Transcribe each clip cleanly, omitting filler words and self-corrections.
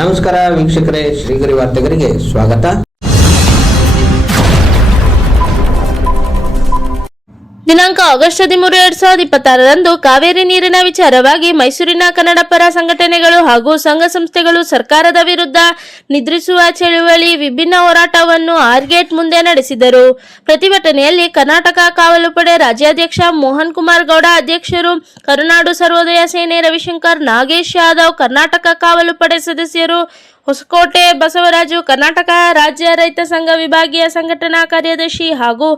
ನಮಸ್ಕಾರ ವೀಕ್ಷಕರೇ, ಶ್ರೀಗರಿ ವಾರ್ತೆಗರಿಗೆ ಸ್ವಾಗತ. ದಿನಾಂಕ ಆಗಸ್ಟ್ 13, 2026ರಂದು ಕಾವೇರಿ ನೀರಿನ ವಿಚಾರವಾಗಿ ಮೈಸೂರಿನ ಕನ್ನಡ ಪರ ಸಂಘಟನೆಗಳು ಹಾಗೂ ಸಂಘ ಸಂಸ್ಥೆಗಳು ಸರ್ಕಾರದ ವಿರುದ್ಧ ನಿದ್ರಿಸುವ ಚಳುವಳಿ ವಿಭಿನ್ನ ಹೋರಾಟವನ್ನು ಆರ್ಗೇಟ್ ಮುಂದೆ ನಡೆಸಿದರು. ಪ್ರತಿಭಟನೆಯಲ್ಲಿ ಕರ್ನಾಟಕ ಕಾವಲು ಪಡೆ ರಾಜ್ಯಾಧ್ಯಕ್ಷ ಮೋಹನ್ ಕುಮಾರ್ ಗೌಡ ಅಧ್ಯಕ್ಷರು, ಕರುನಾಡು ಸರ್ವೋದಯ ಸೇನೆ ರವಿಶಂಕರ್, ನಾಗೇಶ್ ಯಾದವ್, ಕರ್ನಾಟಕ ಕಾವಲು ಪಡೆ ಸದಸ್ಯರು, ಹೊಸಕೋಟೆ ಬಸವರಾಜು, ಕರ್ನಾಟಕ ರಾಜ್ಯ ರೈತ ಸಂಘ ವಿಭಾಗೀಯ ಸಂಘಟನಾ ಕಾರ್ಯದರ್ಶಿ ಹಾಗೂ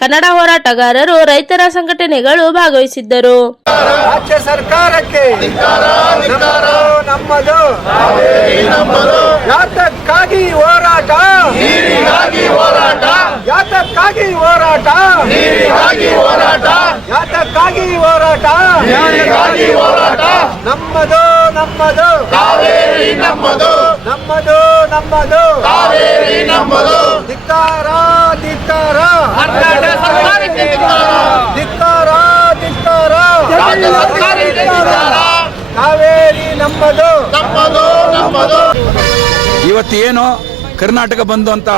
ಕನ್ನಡ ಹೋರಾಟಗಾರರು, ರೈತರ ಸಂಘಟನೆಗಳು ಭಾಗವಹಿಸಿದ್ದರು. ರಾಜ್ಯ ಸರ್ಕಾರಕ್ಕೆ ನಮ್ಮದು ಯಾತಕ್ಕಾಗಿ ಹೋರಾಟ, ಯಾತಕ್ಕಾಗಿ ಹೋರಾಟ, ಯಾತಕ್ಕಾಗಿ ಹೋರಾಟ, ನಮ್ಮದು ನಮ್ಮದು ಕಾವೇರಿ ನಮ್ಮದು, ನಮ್ಮದು ನಮ್ಮದು ಕಾವೇರಿ ನಮ್ಮದು. ಧಿಕ್ಕಾರ ಧಿಕ್ಕಾರ ಧಿಕ್ಕಾರ ಧಿಕ್ಕಾರ, ಕಾವೇರಿ ನಮ್ಮದು, ನಮ್ಮದು ನಮ್ಮದು. ಇವತ್ತೇನು ಕರ್ನಾಟಕ ಬಂದು ಅಂತ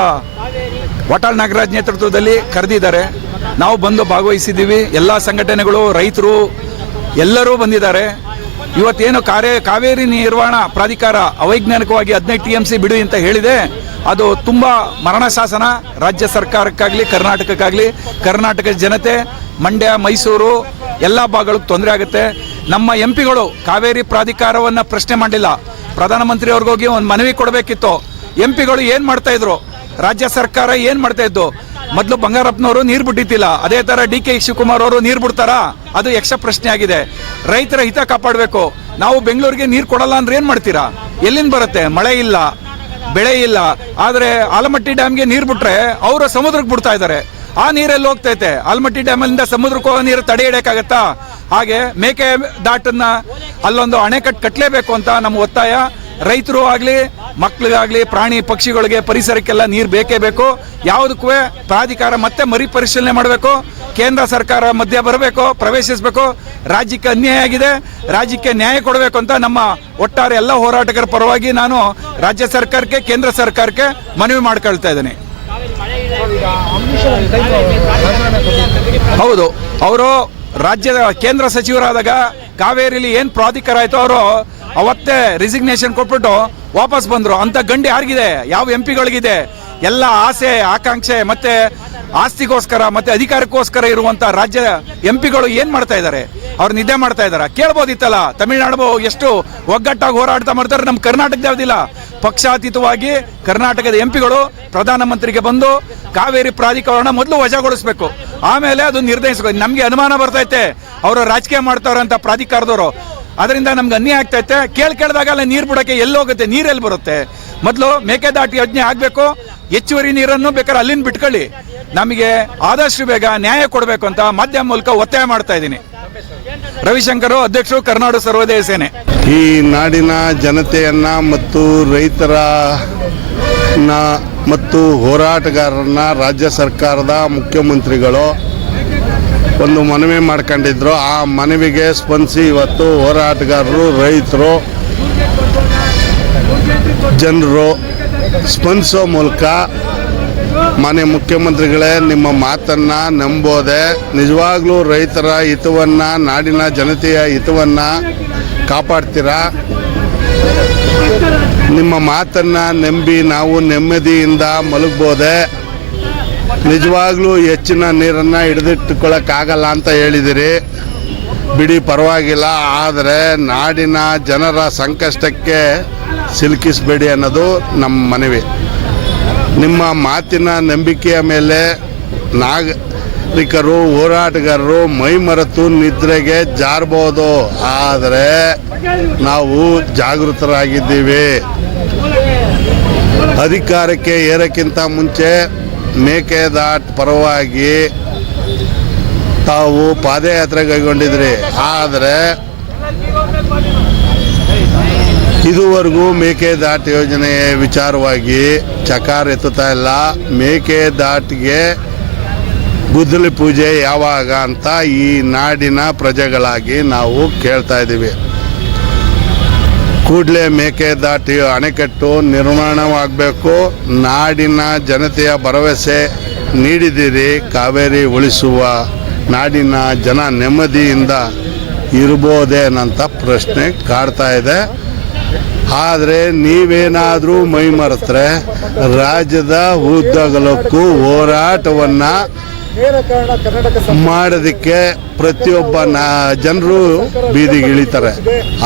ವಾಟಾಳ್ ನಾಗರಾಜ್ ನೇತೃತ್ವದಲ್ಲಿ ಕರೆದಿದ್ದಾರೆ. ನಾವು ಬಂದು ಭಾಗವಹಿಸಿದ್ದೀವಿ. ಎಲ್ಲ ಸಂಘಟನೆಗಳು, ರೈತರು ಎಲ್ಲರೂ ಬಂದಿದ್ದಾರೆ. ಇವತ್ತೇನು ಕಾವೇರಿ ನಿರ್ವಹಣಾ ಪ್ರಾಧಿಕಾರ ಅವೈಜ್ಞಾನಿಕವಾಗಿ 15 TMC ಬಿಡು ಅಂತ ಹೇಳಿದೆ, ಅದು ತುಂಬ ಮರಣ ಶಾಸನ. ರಾಜ್ಯ ಸರ್ಕಾರಕ್ಕಾಗಲಿ ಕರ್ನಾಟಕಕ್ಕಾಗಲಿ, ಕರ್ನಾಟಕದ ಜನತೆ, ಮಂಡ್ಯ, ಮೈಸೂರು ಎಲ್ಲ ಭಾಗಗಳಿಗೆ ತೊಂದರೆ ಆಗುತ್ತೆ. ನಮ್ಮ MP ಗಳು ಕಾವೇರಿ ಪ್ರಾಧಿಕಾರವನ್ನು ಪ್ರಶ್ನೆ ಮಾಡಲಿಲ್ಲ. ಪ್ರಧಾನಮಂತ್ರಿ ಅವ್ರಿಗೋಗಿ ಒಂದು ಮನವಿ ಕೊಡಬೇಕಿತ್ತು. MP ಗಳು ಏನು ಮಾಡ್ತಾ ಇದ್ರು, ರಾಜ್ಯ ಸರ್ಕಾರ ಏನು ಮಾಡ್ತಾ ಇದ್ದು? ಮೊದಲು ಬಂಗಾರಪ್ಪನವರು ನೀರು ಬಿಟ್ಟಿತ್ತಿಲ್ಲ, ಅದೇ ಥರ DK ಶಿವಕುಮಾರ್ ಅವರು ನೀರು ಬಿಡ್ತಾರಾ? ಅದು ಯಕ್ಷ ಪ್ರಶ್ನೆ ಆಗಿದೆ. ರೈತರ ಹಿತ ಕಾಪಾಡಬೇಕು. ನಾವು ಬೆಂಗಳೂರಿಗೆ ನೀರು ಕೊಡಲ್ಲ ಅಂದ್ರೆ ಏನು ಮಾಡ್ತೀರಾ? ಎಲ್ಲಿಂದ ಬರುತ್ತೆ? ಮಳೆ ಇಲ್ಲ, ಬೆಳೆ ಇಲ್ಲ. ಆದರೆ ಆಲಮಟ್ಟಿ ಡ್ಯಾಮ್ಗೆ ನೀರು ಬಿಟ್ರೆ ಅವರು ಸಮುದ್ರಕ್ಕೆ ಬಿಡ್ತಾ ಇದ್ದಾರೆ. ಆ ನೀರೆಲ್ಲಿ ಹೋಗ್ತೈತೆ? ಆಲಮಟ್ಟಿ ಡ್ಯಾಮಲ್ಲಿಂದ ಸಮುದ್ರಕ್ಕೆ ಹೋಗೋ ನೀರು ತಡೆ ಹಿಡಿಯಕ್ಕಾಗತ್ತಾ? ಹಾಗೆ ಮೇಕೆ ದಾಟನ್ನ ಅಲ್ಲೊಂದು ಅಣೆಕಟ್ಟು ಕಟ್ಟಲೇಬೇಕು ಅಂತ ನಮ್ಮ ಒತ್ತಾಯ. ರೈತರು ಆಗಲಿ, ಮಕ್ಕಳಿಗಾಗಲಿ, ಪ್ರಾಣಿ ಪಕ್ಷಿಗಳಿಗೆ, ಪರಿಸರಕ್ಕೆಲ್ಲ ನೀರು ಬೇಕೇ ಬೇಕು. ಯಾವುದಕ್ಕೂ ಪ್ರಾಧಿಕಾರ ಮತ್ತೆ ಮರಿ ಪರಿಶೀಲನೆ ಮಾಡಬೇಕು. ಕೇಂದ್ರ ಸರ್ಕಾರ ಮಧ್ಯ ಬರಬೇಕು, ಪ್ರವೇಶಿಸಬೇಕು. ರಾಜ್ಯಕ್ಕೆ ಅನ್ಯಾಯ ಆಗಿದೆ, ರಾಜ್ಯಕ್ಕೆ ನ್ಯಾಯ ಕೊಡಬೇಕು ಅಂತ ನಮ್ಮ ಒಟ್ಟಾರೆ ಎಲ್ಲ ಹೋರಾಟಗಾರರ ಪರವಾಗಿ ನಾನು ರಾಜ್ಯ ಸರ್ಕಾರಕ್ಕೆ, ಕೇಂದ್ರ ಸರ್ಕಾರಕ್ಕೆ ಮನವಿ ಮಾಡ್ಕೊಳ್ತಾ ಇದ್ದೇನೆ. ಹೌದು, ಅವರು ರಾಜ್ಯದ ಕೇಂದ್ರ ಸಚಿವರಾದಾಗ ಕಾವೇರಿಲಿ ಏನು ಪ್ರಾಧಿಕಾರ ಆಯ್ತು, ಅವರು ಅವತ್ತೇ ರಿಸಿಗ್ನೇಷನ್ ಕೊಟ್ಬಿಟ್ಟು ವಾಪಸ್ ಬಂದ್ರು. ಅಂತ ಗಂಡಿ ಯಾರಿಗಿದೆ? ಯಾವ MP ಗಳಿಗಿದೆ? ಎಲ್ಲ ಆಸೆ, ಆಕಾಂಕ್ಷೆ ಮತ್ತೆ ಆಸ್ತಿಗೋಸ್ಕರ ಮತ್ತೆ ಅಧಿಕಾರಕ್ಕೋಸ್ಕರ ಇರುವಂತ ರಾಜ್ಯ MP ಗಳು ಏನ್ ಮಾಡ್ತಾ ಇದ್ದಾರೆ? ಅವ್ರು ನಿದ್ದೆ ಮಾಡ್ತಾ ಇದಾರ? ಕೇಳ್ಬೋದಿತ್ತಲ್ಲ. ತಮಿಳುನಾಡು ಎಷ್ಟು ಒಗ್ಗಟ್ಟಾಗಿ ಹೋರಾಟ ಮಾಡ್ತಾರೆ, ನಮ್ಮ ಕರ್ನಾಟಕದ ಯಾವ್ದಿಲ್ಲ. ಪಕ್ಷಾತೀತವಾಗಿ ಕರ್ನಾಟಕದ MP ಗಳು ಪ್ರಧಾನಮಂತ್ರಿಗೆ ಬಂದು ಕಾವೇರಿ ಪ್ರಾಧಿಕಾರಣ ಮೊದಲು ವಜಾಗೊಳಿಸ್ಬೇಕು, ಆಮೇಲೆ ಅದು ನಿರ್ಣಯಿಸಬೇಕು. ನಮ್ಗೆ ಅನುಮಾನ ಬರ್ತೈತೆ ಅವರು ರಾಜಕೀಯ ಮಾಡ್ತಾರಂತ ಪ್ರಾಧಿಕಾರದವರು. ಅದರಿಂದ ನಮ್ಗೆ ಅನ್ಯಾಯ ಆಗ್ತೈತೆ. ಕೇಳ್ದಾಗ ಅಲ್ಲ ನೀರು ಬಿಡೋಕೆ ಎಲ್ಲಿ ಹೋಗುತ್ತೆ? ನೀರೆಲ್ಲಿ ಬರುತ್ತೆ? ಮೊದಲು ಮೇಕೆದಾಟು ಯೋಜನೆ ಆಗಬೇಕು. ಹೆಚ್ಚುವರಿ ನೀರನ್ನು ಬೇಕಾದ್ರೆ ಅಲ್ಲಿಂದ ಬಿಟ್ಕೊಳ್ಳಿ. ನಮಗೆ ಆದಷ್ಟು ಬೇಗ ನ್ಯಾಯ ಕೊಡಬೇಕು ಅಂತ ಮಾಧ್ಯಮ ಮೂಲಕ ಒತ್ತಾಯ ಮಾಡ್ತಾ ಇದ್ದೀನಿ. ರವಿಶಂಕರ್, ಅಧ್ಯಕ್ಷರು, ಕರ್ನಾಡು ಸರ್ವೋದಯ ಸೇನೆ. ಈ ನಾಡಿನ ಜನತೆಯನ್ನ ಮತ್ತು ರೈತರ ಮತ್ತು ಹೋರಾಟಗಾರರನ್ನ ರಾಜ್ಯ ಸರ್ಕಾರದ ಮುಖ್ಯಮಂತ್ರಿಗಳು ಒಂದು ಮನವಿ ಮಾಡ್ಕೊಂಡಿದ್ರು. ಆ ಮನವಿಗೆ ಸ್ಪಂದಿಸಿ ಇವತ್ತು ಹೋರಾಟಗಾರರು, ರೈತರು, ಜನರು ಸ್ಪಂದಿಸೋ ಮೂಲಕ ಮಾನ್ಯ ಮುಖ್ಯಮಂತ್ರಿಗಳೇ, ನಿಮ್ಮ ಮಾತನ್ನು ನಂಬೋದೆ ನಿಜವಾಗ್ಲೂ ರೈತರ ಹಿತವನ್ನು, ನಾಡಿನ ಜನತೆಯ ಹಿತವನ್ನು ಕಾಪಾಡ್ತೀರಾ? ನಿಮ್ಮ ಮಾತನ್ನು ನಂಬಿ ನಾವು ನೆಮ್ಮದಿಯಿಂದ ಮಲಗಬಹುದೇ? ನಿಜವಾಗ್ಲೂ ಹೆಚ್ಚಿನ ನೀರನ್ನು ಹಿಡಿದಿಟ್ಟುಕೊಳ್ಳೋಕ್ಕಾಗಲ್ಲ ಅಂತ ಹೇಳಿದಿರಿ. ಬಿಡಿ, ಪರವಾಗಿಲ್ಲ. ಆದರೆ ನಾಡಿನ ಜನರ ಸಂಕಷ್ಟಕ್ಕೆ ಸಿಲುಕಿಸಬೇಡಿ ಅನ್ನೋದು ನಮ್ಮ ಮನವಿ. ನಿಮ್ಮ ಮಾತಿನ ನಂಬಿಕೆಯ ಮೇಲೆ ನಾಗರಿಕರು, ಹೋರಾಟಗಾರರು ಮೈ ಮರೆತು ನಿದ್ರೆಗೆ ಜಾರಬಹುದು. ಆದರೆ ನಾವು ಜಾಗೃತರಾಗಿದ್ದೀವಿ. ಅಧಿಕಾರಕ್ಕೆ ಏರಕ್ಕಿಂತ ಮುಂಚೆ ಮೇಕೆದಾಟು ಪರವಾಗಿ ತಾವು ಪಾದಯಾತ್ರೆ ಕೈಗೊಂಡಿದ್ರಿ. ಆದರೆ ಇದುವರೆಗೂ ಮೇಕೆದಾಟು ಯೋಜನೆ ವಿಚಾರವಾಗಿ ಚಕಾರ ಎತ್ತುತ್ತಾ ಇಲ್ಲ. ಮೇಕೆದಾಟಿಗೆ ಗುದ್ದಲಿ ಪೂಜೆ ಯಾವಾಗ ಅಂತ ಈ ನಾಡಿನ ಪ್ರಜೆಗಳಾಗಿ ನಾವು ಕೇಳ್ತಾ ಇದ್ದೀವಿ. ಕೂಡಲೇ ಮೇಕೆದಾಟು ಅಣೆಕಟ್ಟು ನಿರ್ಮಾಣವಾಗಬೇಕು. ನಾಡಿನ ಜನತೆಯ ಭರವಸೆ ನೀಡಿದ್ದೀರಿ. ಕಾವೇರಿ ಉಳಿಸುವ ನಾಡಿನ ಜನ ನೆಮ್ಮದಿಯಿಂದ ಇರ್ಬೋದೇನಂತ ಪ್ರಶ್ನೆ ಕಾಡ್ತಾ ಇದೆ. ಆದರೆ ನೀವೇನಾದರೂ ಮೈ ಮರೆತರೆ ರಾಜ್ಯದ ಉದ್ದಗಲಕ್ಕೂ ಹೋರಾಟವನ್ನು ಮಾಡೋದಕ್ಕೆ ಪ್ರತಿಯೊಬ್ಬ ಜನರು ಬೀದಿಗಿಳಿತಾರೆ.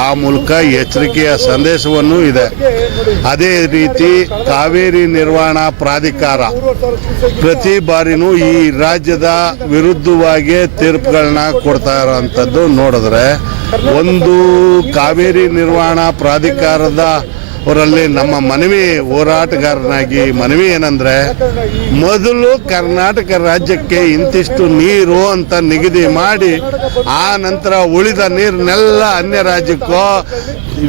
ಆ ಮೂಲಕ ಎಚ್ಚರಿಕೆಯ ಸಂದೇಶವನ್ನೂ ಇದೆ. ಅದೇ ರೀತಿ ಕಾವೇರಿ ನಿರ್ವಹಣಾ ಪ್ರಾಧಿಕಾರ ಪ್ರತಿ ಬಾರಿನೂ ಈ ರಾಜ್ಯದ ವಿರುದ್ಧವಾಗಿ ತೀರ್ಪುಗಳನ್ನ ಕೊಡ್ತಾ ಇರೋವಂಥದ್ದು ನೋಡಿದ್ರೆ, ಒಂದು ಕಾವೇರಿ ನಿರ್ವಹಣಾ ಪ್ರಾಧಿಕಾರದ ಅವರಲ್ಲಿ ನಮ್ಮ ಮನವಿ, ಹೋರಾಟಗಾರನಾಗಿ ಮನವಿ ಏನಂದರೆ, ಮೊದಲು ಕರ್ನಾಟಕ ರಾಜ್ಯಕ್ಕೆ ಇಂತಿಷ್ಟು ನೀರು ಅಂತ ನಿಗದಿ ಮಾಡಿ ಆ ನಂತರ ಉಳಿದ ನೀರನ್ನೆಲ್ಲ ಅನ್ಯ ರಾಜ್ಯಕ್ಕೋ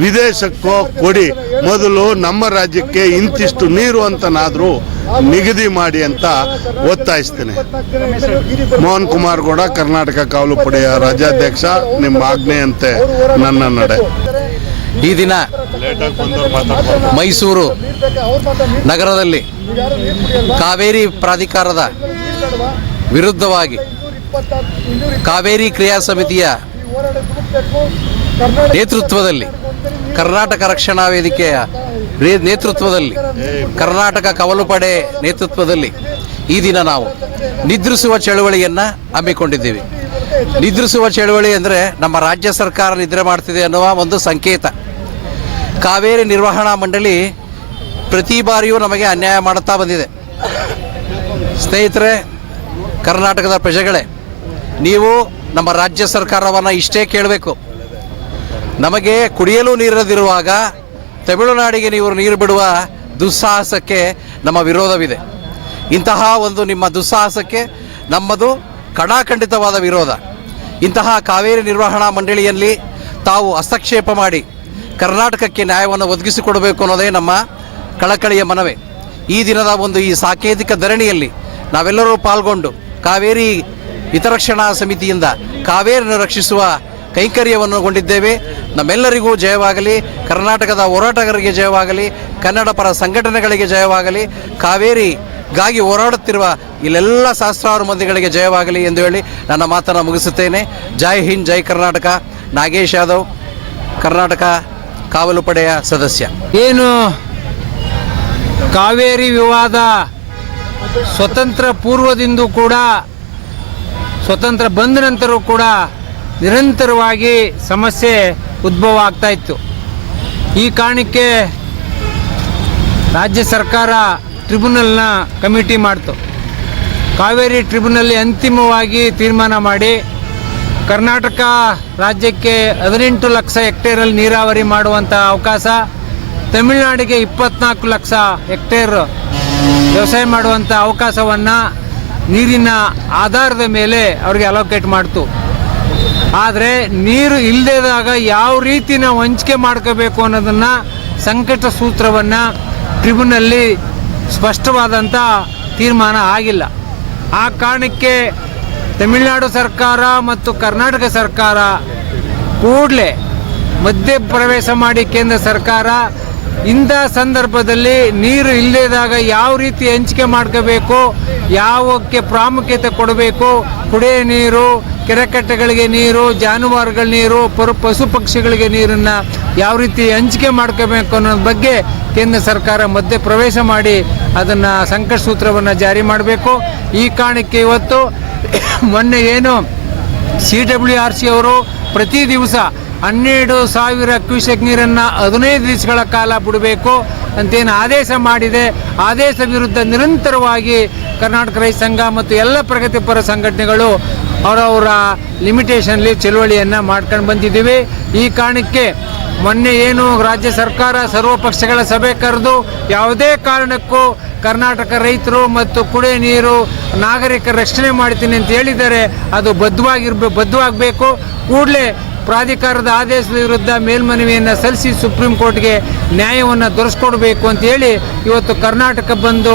ವಿದೇಶಕ್ಕೋ ಕೊಡಿ. ಮೊದಲು ನಮ್ಮ ರಾಜ್ಯಕ್ಕೆ ಇಂತಿಷ್ಟು ನೀರು ಅಂತನಾದರೂ ನಿಗದಿ ಮಾಡಿ ಅಂತ ಒತ್ತಾಯಿಸ್ತೇನೆ. ಮೋಹನ್ ಕುಮಾರ್ ಗೌಡ, ಕರ್ನಾಟಕ ಕಾವಲು ಪಡೆಯ ರಾಜ್ಯಾಧ್ಯಕ್ಷ. ನಿಮ್ಮ ಆಜ್ಞೆಯಂತೆ ನನ್ನ ನಡೆ. ಈ ದಿನ ಮೈಸೂರು ನಗರದಲ್ಲಿ ಕಾವೇರಿ ಪ್ರಾಧಿಕಾರದ ವಿರುದ್ಧವಾಗಿ ಕಾವೇರಿ ಕ್ರಿಯಾ ಸಮಿತಿಯ ನೇತೃತ್ವದಲ್ಲಿ, ಕರ್ನಾಟಕ ರಕ್ಷಣಾ ವೇದಿಕೆಯ ನೇತೃತ್ವದಲ್ಲಿ, ಕರ್ನಾಟಕ ಕವಲು ಪಡೆ ನೇತೃತ್ವದಲ್ಲಿ ಈ ದಿನ ನಾವು ನಿದ್ರಿಸುವ ಚಳವಳಿಯನ್ನು ಹಮ್ಮಿಕೊಂಡಿದ್ದೀವಿ. ನಿದ್ರಿಸುವ ಚಳವಳಿ ಅಂದರೆ ನಮ್ಮ ರಾಜ್ಯ ಸರ್ಕಾರ ನಿದ್ರೆ ಮಾಡ್ತಿದೆ ಅನ್ನುವ ಒಂದು ಸಂಕೇತ. ಕಾವೇರಿ ನಿರ್ವಹಣಾ ಮಂಡಳಿ ಪ್ರತಿ ಬಾರಿಯೂ ನಮಗೆ ಅನ್ಯಾಯ ಮಾಡುತ್ತಾ ಬಂದಿದೆ. ಸ್ನೇಹಿತರೆ, ಕರ್ನಾಟಕದ ಪ್ರಜೆಗಳೇ, ನೀವು ನಮ್ಮ ರಾಜ್ಯ ಸರ್ಕಾರವನ್ನು ಇಷ್ಟೇ ಕೇಳಬೇಕು. ನಮಗೆ ಕುಡಿಯಲು ನೀರದಿರುವಾಗ ತಮಿಳುನಾಡಿಗೆ ನೀವು ನೀರು ಬಿಡುವ ದುಸ್ಸಾಹಸಕ್ಕೆ ನಮ್ಮ ವಿರೋಧವಿದೆ. ಇಂತಹ ಒಂದು ನಿಮ್ಮ ದುಸ್ಸಾಹಸಕ್ಕೆ ನಮ್ಮದು ಕಡಾಖಂಡಿತವಾದ ವಿರೋಧ. ಇಂತಹ ಕಾವೇರಿ ನಿರ್ವಹಣಾ ಮಂಡಳಿಯಲ್ಲಿ ತಾವು ಹಸ್ತಕ್ಷೇಪ ಮಾಡಿ ಕರ್ನಾಟಕಕ್ಕೆ ನ್ಯಾಯವನ್ನು ಒದಗಿಸಿಕೊಡಬೇಕು ಅನ್ನೋದೇ ನಮ್ಮ ಕಳಕಳಿಯ ಮನವಿ. ಈ ದಿನದ ಒಂದು ಈ ಸಾಂಕೇತಿಕ ಧರಣಿಯಲ್ಲಿ ನಾವೆಲ್ಲರೂ ಪಾಲ್ಗೊಂಡು ಕಾವೇರಿ ಹಿತರಕ್ಷಣಾ ಸಮಿತಿಯಿಂದ ಕಾವೇರಿಯನ್ನು ರಕ್ಷಿಸುವ ಕೈಂಕರ್ಯವನ್ನು ಗೊಂಡಿದ್ದೇವೆ. ನಮ್ಮೆಲ್ಲರಿಗೂ ಜಯವಾಗಲಿ, ಕರ್ನಾಟಕದ ಹೋರಾಟಗಾರರಿಗೆ ಜಯವಾಗಲಿ, ಕನ್ನಡ ಪರ ಸಂಘಟನೆಗಳಿಗೆ ಜಯವಾಗಲಿ, ಕಾವೇರಿಗಾಗಿ ಹೋರಾಡುತ್ತಿರುವ ಇಲ್ಲೆಲ್ಲ ಸಹಸ್ರಾರು ಮಂದಿಗಳಿಗೆ ಜಯವಾಗಲಿ ಎಂದು ಹೇಳಿ ನನ್ನ ಮಾತನ್ನು ಮುಗಿಸುತ್ತೇನೆ. ಜೈ ಹಿಂದ್, ಜೈ ಕರ್ನಾಟಕ. ನಾಗೇಶ್ ಯಾದವ್, ಕರ್ನಾಟಕ ಕಾವಲು ಪಡೆಯ ಸದಸ್ಯ. ಏನು ಕಾವೇರಿ ವಿವಾದ ಸ್ವತಂತ್ರ ಪೂರ್ವದಿಂದ ಕೂಡ, ಸ್ವತಂತ್ರ ಬಂದ ನಂತರ ಕೂಡ ನಿರಂತರವಾಗಿ ಸಮಸ್ಯೆ ಉದ್ಭವ ಆಗ್ತಾ ಇತ್ತು. ಈ ಕಾರಣಕ್ಕೆ ರಾಜ್ಯ ಸರ್ಕಾರ ಟ್ರಿಬ್ಯುನಲ್ನ ಕಮಿಟಿ ಮಾಡ್ತು. ಕಾವೇರಿ ಟ್ರಿಬ್ಯುನಲ್ಲಿ ಅಂತಿಮವಾಗಿ ತೀರ್ಮಾನ ಮಾಡಿ ಕರ್ನಾಟಕ ರಾಜ್ಯಕ್ಕೆ 18 ಲಕ್ಷ ಹೆಕ್ಟೇರಲ್ಲಿ ನೀರಾವರಿ ಮಾಡುವಂಥ ಅವಕಾಶ, ತಮಿಳುನಾಡಿಗೆ 24 ಲಕ್ಷ ಹೆಕ್ಟೇರ್ ವ್ಯವಸಾಯ ಮಾಡುವಂಥ ಅವಕಾಶವನ್ನು ನೀರಿನ ಆಧಾರದ ಮೇಲೆ ಅವ್ರಿಗೆ ಅಲೋಕೇಟ್ ಮಾಡ್ತು. ಆದರೆ ನೀರು ಇಲ್ಲದೇದಾಗ ಯಾವ ರೀತಿ ನಾವು ಹಂಚಿಕೆ ಮಾಡ್ಕೋಬೇಕು ಅನ್ನೋದನ್ನು ಸಂಕಟ ಸೂತ್ರವನ್ನು ಟ್ರಿಬ್ಯುನಲ್ಲಿ ಸ್ಪಷ್ಟವಾದಂಥ ತೀರ್ಮಾನ ಆಗಿಲ್ಲ. ಆ ಕಾರಣಕ್ಕೆ ತಮಿಳುನಾಡು ಸರ್ಕಾರ ಮತ್ತು ಕರ್ನಾಟಕ ಸರ್ಕಾರ ಕೂಡಲೇ ಮಧ್ಯಪ್ರವೇಶ ಮಾಡಿ ಕೇಂದ್ರ ಸರ್ಕಾರ ಇಂಥ ಸಂದರ್ಭದಲ್ಲಿ ನೀರು ಇಲ್ಲದಾಗ ಯಾವ ರೀತಿ ಹಂಚಿಕೆ ಮಾಡ್ಕೋಬೇಕು, ಯಾವಕ್ಕೆ ಪ್ರಾಮುಖ್ಯತೆ ಕೊಡಬೇಕು, ಕುಡಿಯೋ ನೀರು, ಕೆರೆಕಟ್ಟೆಗಳಿಗೆ ನೀರು, ಜಾನುವಾರುಗಳ ನೀರು, ಪಶು ಪಕ್ಷಿಗಳಿಗೆ ನೀರನ್ನು ಯಾವ ರೀತಿ ಹಂಚಿಕೆ ಮಾಡ್ಕೋಬೇಕು ಅನ್ನೋದ್ರ ಬಗ್ಗೆ ಕೇಂದ್ರ ಸರ್ಕಾರ ಮಧ್ಯಪ್ರವೇಶ ಮಾಡಿ ಅದನ್ನು ಸಂಕಟ ಸೂತ್ರವನ್ನು ಜಾರಿ ಮಾಡಬೇಕು. ಈ ಕಾರಣಕ್ಕೆ ಇವತ್ತು ಮೊನ್ನೆ ಏನು CWRC ಅವರು ಪ್ರತಿ ದಿವಸ 12,000 ಕ್ಯೂಸೆಕ್ ನೀರನ್ನು 15 ದಿವಸಗಳ ಕಾಲ ಬಿಡಬೇಕು ಅಂತೇನು ಆದೇಶ ಮಾಡಿದೆ. ಆದೇಶ ವಿರುದ್ಧ ನಿರಂತರವಾಗಿ ಕರ್ನಾಟಕ ರೈತ ಸಂಘ ಮತ್ತು ಎಲ್ಲ ಪ್ರಗತಿಪರ ಸಂಘಟನೆಗಳು ಅವರವರ ಲಿಮಿಟೇಷನ್ಲಿ ಚಳುವಳಿಯನ್ನು ಮಾಡ್ಕೊಂಡು ಬಂದಿದ್ದೀವಿ. ಈ ಕಾರಣಕ್ಕೆ ಮೊನ್ನೆ ಏನು ರಾಜ್ಯ ಸರ್ಕಾರ ಸರ್ವಪಕ್ಷಗಳ ಸಭೆ ಕರೆದು ಯಾವುದೇ ಕಾರಣಕ್ಕೂ ಕರ್ನಾಟಕ ರೈತರು ಮತ್ತು ಕುಡಿಯೋ ನೀರು ನಾಗರಿಕರ ರಕ್ಷಣೆ ಮಾಡ್ತೀನಿ ಅಂತ ಹೇಳಿದ್ದಾರೆ. ಅದು ಬದ್ಧವಾಗಬೇಕು. ಕೂಡಲೇ ಪ್ರಾಧಿಕಾರದ ಆದೇಶದ ವಿರುದ್ಧ ಮೇಲ್ಮನವಿಯನ್ನು ಸಲ್ಲಿಸಿ ಸುಪ್ರೀಂ ಕೋರ್ಟ್ಗೆ ನ್ಯಾಯವನ್ನು ದೊರಕಿಸ್ಕೊಡ್ಬೇಕು ಅಂತೇಳಿ ಇವತ್ತು ಕರ್ನಾಟಕ ಬಂದು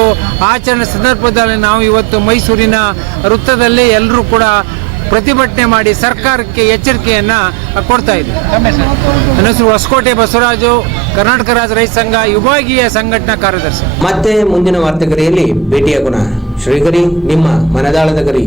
ಆಚರಣೆ ಸಂದರ್ಭದಲ್ಲಿ ನಾವು ಇವತ್ತು ಮೈಸೂರಿನ ವೃತ್ತದಲ್ಲಿ ಎಲ್ಲರೂ ಕೂಡ ಪ್ರತಿಭಟನೆ ಮಾಡಿ ಸರ್ಕಾರಕ್ಕೆ ಎಚ್ಚರಿಕೆಯನ್ನು ಕೊಡ್ತಾ ಇದೆ. ನನ್ನ ಹೆಸರು ಹೊಸಕೋಟೆ ಬಸವರಾಜು, ಕರ್ನಾಟಕ ರಾಜ್ಯ ರೈತ ಸಂಘ ವಿಭಾಗೀಯ ಸಂಘಟನಾ ಕಾರ್ಯದರ್ಶಿ. ಮತ್ತೆ ಮುಂದಿನ ವಾರ್ತೆಗರಿಯಲ್ಲಿ ಭೇಟಿಯಾಗೋಣ. ಶ್ರೀಗರಿ, ನಿಮ್ಮ ಮನದಾಳದ ಗರಿ.